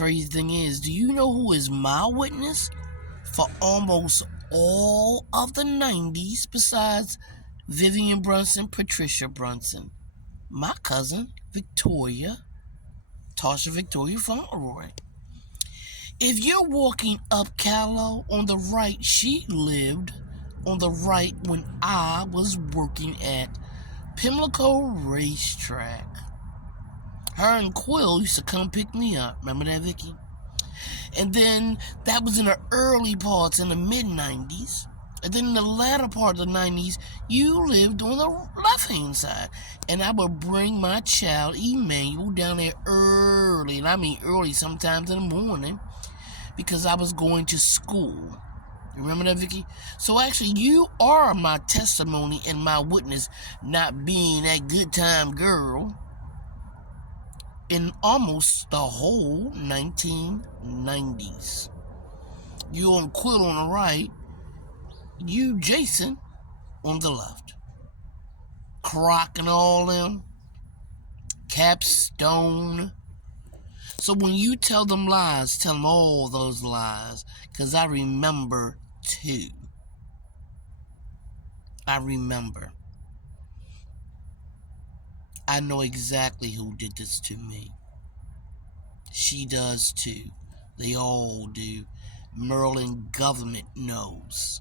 crazy thing is, do you know who is my witness for almost all of the 90s besides Vivian Brunson, Patricia Brunson? My cousin, Tasha Victoria Fauntleroy. If you're walking up Callow on the right, she lived on the right when I was working at Pimlico Racetrack. Her and Quill used to come pick me up. Remember that, Vicky? And then that was in the early parts, in the mid-90s. And then in the latter part of the 90s, you lived on the left-hand side. And I would bring my child, Emmanuel, down there early. And I mean early, sometimes in the morning, because I was going to school. Remember that, Vicky? So actually, you are my testimony and my witness not being that good time girl in almost the whole 1990s. You on Quill on the right, you, Jason, on the left. Croc and all them, Capstone. So when you tell them lies, tell them all those lies, because I remember too. I remember. I know exactly who did this to me. She does too. They all do. Maryland government knows.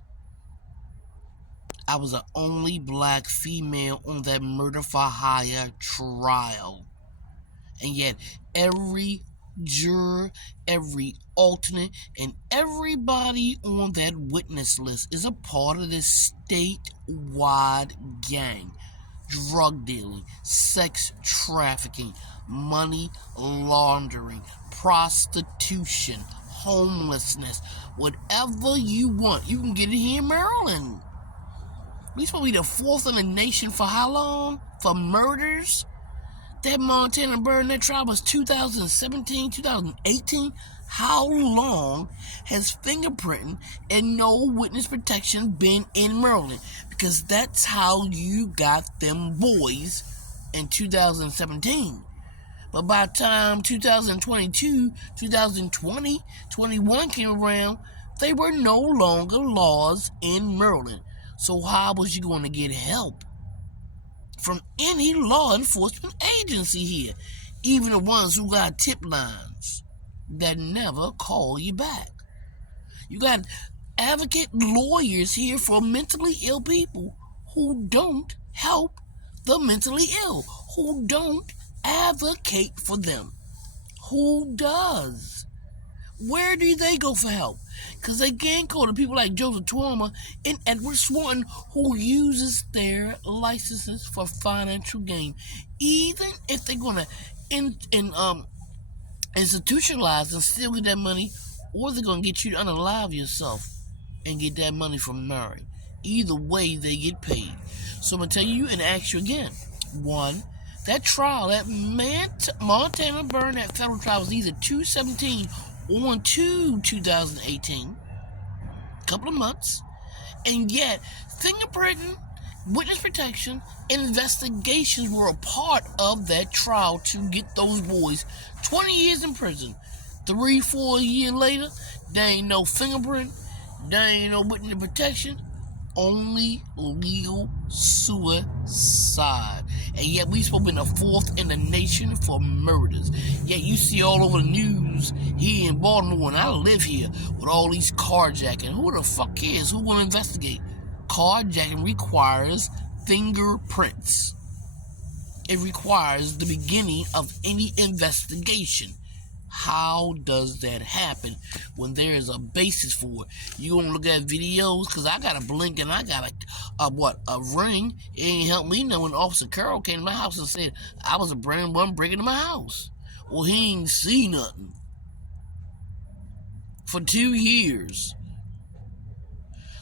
I was the only black female on that murder for hire trial. And yet every juror, every alternate, and everybody on that witness list is a part of this statewide gang. Drug dealing, sex trafficking, money laundering, prostitution, homelessness, whatever you want. You can get it here in Maryland. We supposed to be the fourth in the nation for how long? For murders? That Montana Barronette trial was 2017, 2018. How long has fingerprinting and no witness protection been in Maryland? Because that's how you got them boys in 2017. But by the time 2022, 2020, 21 came around, they were no longer laws in Maryland. So how was you going to get help from any law enforcement agency here? Even the ones who got tip lines that never call you back. You got advocate lawyers here for mentally ill people who don't help the mentally ill, who don't advocate for them. Who does? Where do they go for help? Because they can't call to people like Joseph Twoma and Edward Swanton, who uses their licenses for financial gain. Even if they're going to institutionalize and still get that money, or they're going to get you to unalive yourself and get that money from Mary. Either way, they get paid. So I'm going to tell you and ask you again. One, that trial, that Montana Barronette federal trial was either 2/17 on to 2018, a couple of months, and yet fingerprinting, witness protection, and investigations were a part of that trial to get those boys 20 years in prison. 3-4 years later, there ain't no fingerprint, there ain't no witness protection, only legal suicide. And yet we supposed to be the fourth in the nation for murders. Yet you see all over the news here in Baltimore, and I live here, with all these carjacking. Who the fuck cares? Who will investigate? Carjacking requires fingerprints. It requires the beginning of any investigation. How does that happen when there is a basis for it? You gonna look at videos? Because I got a blink and I got a ring. It ain't helped me know when Officer Carroll came to my house and said I was a brand one breaking into my house. Well, he ain't see nothing for 2 years.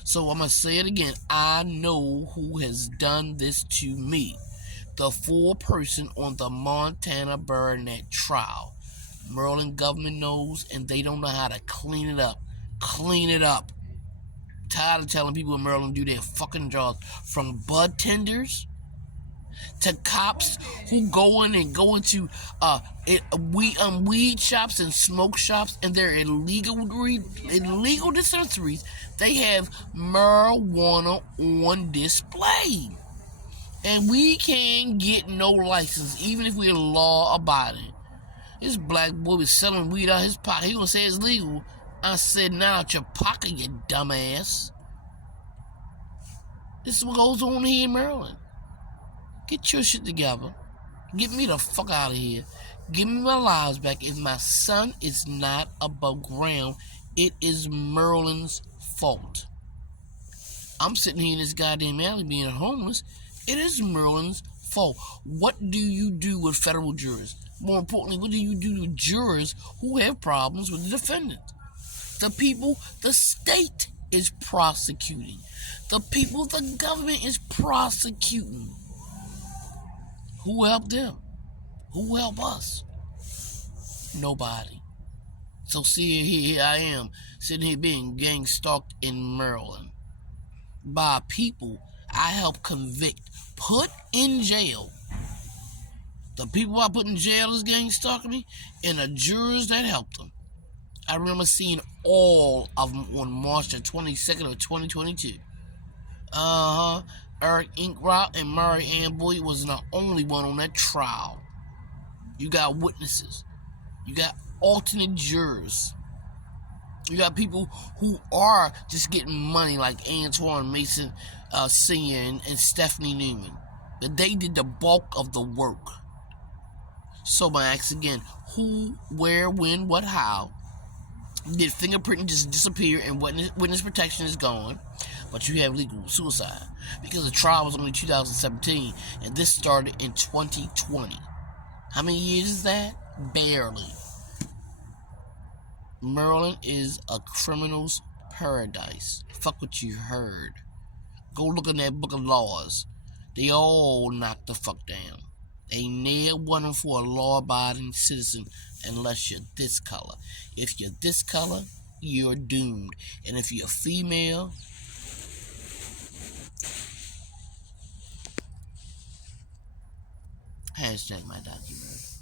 So I'm gonna say it again. I know who has done this to me. The foreperson on the Montana Barronette trial. Maryland government knows, and they don't know how to clean it up. Clean it up. Tired of telling people in Maryland do their fucking jobs. From bud tenders to cops who go into weed shops and smoke shops, and they're illegal dispensaries. They have marijuana on display, and we can't get no license, even if we're law abiding. This black boy was selling weed out his pocket. He gonna say it's legal. I said, not out your pocket, you dumbass. This is what goes on here in Maryland. Get your shit together. Get me the fuck out of here. Give me my lives back. If my son is not above ground, it is Maryland's fault. I'm sitting here in this goddamn alley being homeless. It is Maryland's fault. What do you do with federal jurors? More importantly, what do you do to jurors who have problems with the defendant? The people the state is prosecuting. The people the government is prosecuting. Who helped them? Who helped us? Nobody. So see, here I am, sitting here being gang stalked in Maryland by people I helped convict, put in jail. The people I put in jail is gang stalking me, and the jurors that helped them. I remember seeing all of them on March the 22nd of 2022. Eric Inkrout and Mary Ann Bolyard was the only one on that trial. You got witnesses. You got alternate jurors. You got people who are just getting money, like Antoine Mason Sr. and Stephanie Newman. But they did the bulk of the work. So I ask again, who, where, when, what, how? Did fingerprinting just disappear and witness protection is gone, but you have legal suicide? Because the trial was only 2017, and this started in 2020. How many years is that? Barely. Maryland is a criminal's paradise. Fuck what you heard. Go look in that book of laws. They all knock the fuck down. Ain't near one for a law-abiding citizen unless you're this color. If you're this color, you're doomed. And if you're female, hashtag my document.